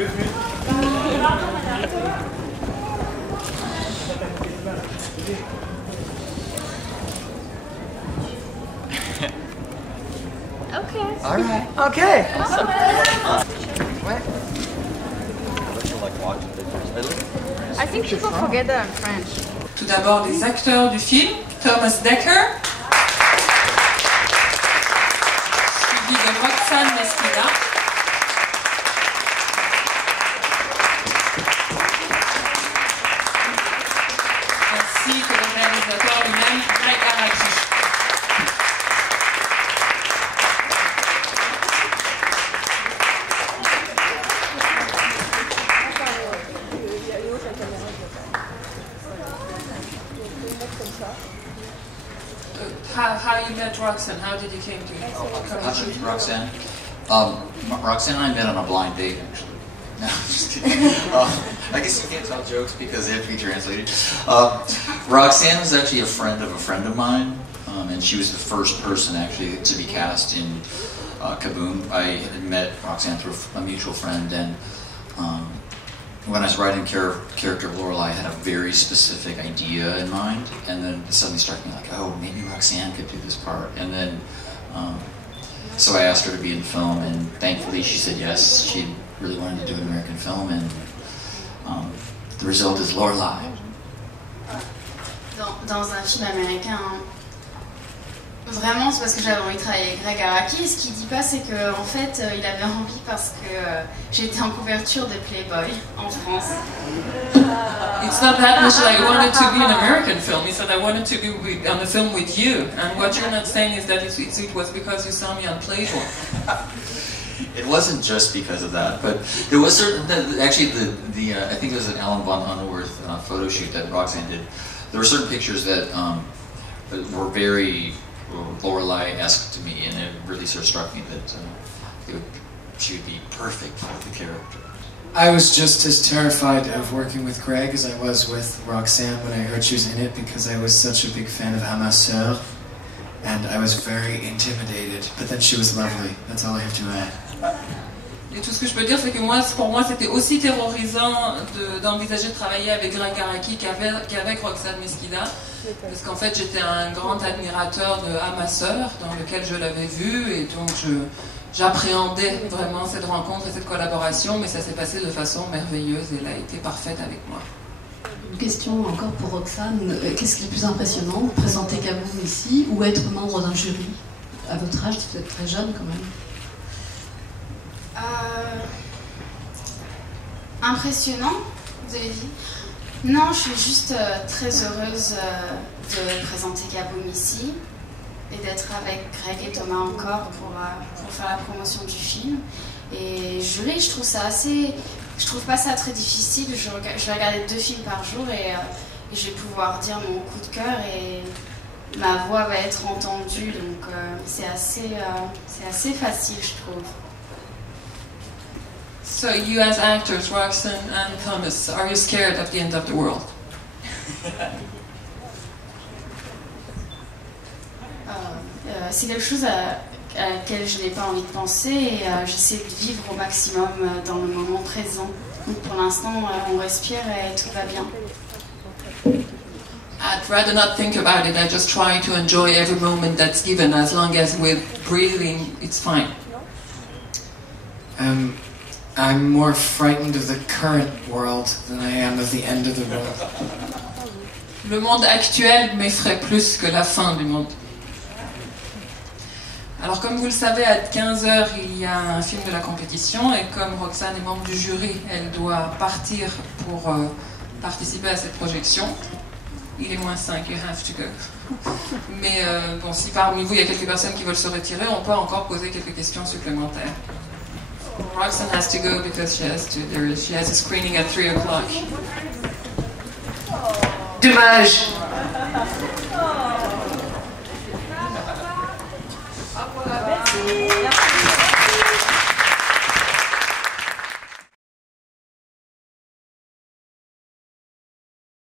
Okay. All right. Okay. Awesome. I think people forget that I'm French. Tout d'abord les acteurs du film, Thomas Dekker, suivi de Roxane Mesquida, ainsi que le réalisateur lui-même, Greg Araki. How you met Roxanne? How did you came to Roxanne? Roxanne and I met on a blind date, actually. No, I'm just kidding. I guess you can't tell jokes because they have to be translated. Roxanne was actually a friend of mine, and she was the first person actually to be cast in Kaboom. I had met Roxanne through a mutual friend, and when I was writing character of Lorelei, I had a very specific idea in mind, and then it suddenly struck me like, oh, maybe Roxanne could do this part. And then, so I asked her to be in film, and thankfully she said yes. She really wanted to do an American film, and the result is Lorelei. Dans un film américain, vraiment c'est parce que j'avais envie de travailler avec Greg Araki. Ce qu'il dit pas, c'est qu'en fait il avait envie parce que j'étais en couverture de Playboy en France. It's not that much like I wanted to be an American film. He said I wanted to be on a film with you. And what you're not saying is that it was because you saw me on Playboy. It wasn't just because of that, but there was actually I think it was an Alan von Unwerth photo shoot that Roxanne did. There were certain pictures that were very Lorelei-esque to me, and it really sort of struck me that she would be perfect for the character. I was just as terrified of working with Greg as I was with Roxanne when I heard she was in it, because I was such a big fan of À ma sœur, and I was very intimidated, but then she was lovely. That's all I have to add. Et tout ce que je peux dire, c'est que pour moi, c'était aussi terrorisant d'envisager de travailler avec Greg Araki qu'avec Roxane Mesquida, parce qu'en fait, j'étais un grand admirateur de À ma sœur, dans lequel je l'avais vu, et donc j'appréhendais vraiment cette rencontre et cette collaboration, mais ça s'est passé de façon merveilleuse, et elle a été parfaite avec moi. Une question encore pour Roxane. Qu'est-ce qui est le plus impressionnant, de présenter Kaboom ici, ou être membre d'un jury? À votre âge, vous êtes très jeune quand même. Impressionnant, vous avez dit? Non, je suis juste très heureuse de présenter Kaboom ici et d'être avec Greg et Thomas encore pour faire la promotion du film. Et jury, je trouve ça assez... Je trouve pas ça très difficile. Je vais regarder 2 films par jour et je vais pouvoir dire mon coup de cœur et ma voix va être entendue. Donc c'est assez facile, je trouve. So you as actors, Roxanne and Thomas, are you scared of the end of the world? C'est quelque chose à laquelle je n'ai pas envie de penser et j'essaie de vivre au maximum dans le moment présent. Donc pour l'instant, on respire et tout va bien. I'd rather not think about it. I just try to enjoy every moment that's given. As long as we're breathing, it's fine. I'm more frightened of the current world than I am of the end of the world. Le monde actuel m'effraie plus que la fin du monde. Alors comme vous le savez, à 15h, il y a un film de la compétition et comme Roxane est membre du jury, elle doit partir pour participer à cette projection. Il est -5, you have to go. Mais bon, si parmi vous il y a quelques personnes qui veulent se retirer, on peut encore poser quelques questions supplémentaires. Roxanne has to go because she has a screening at 3 o'clock. Dommage.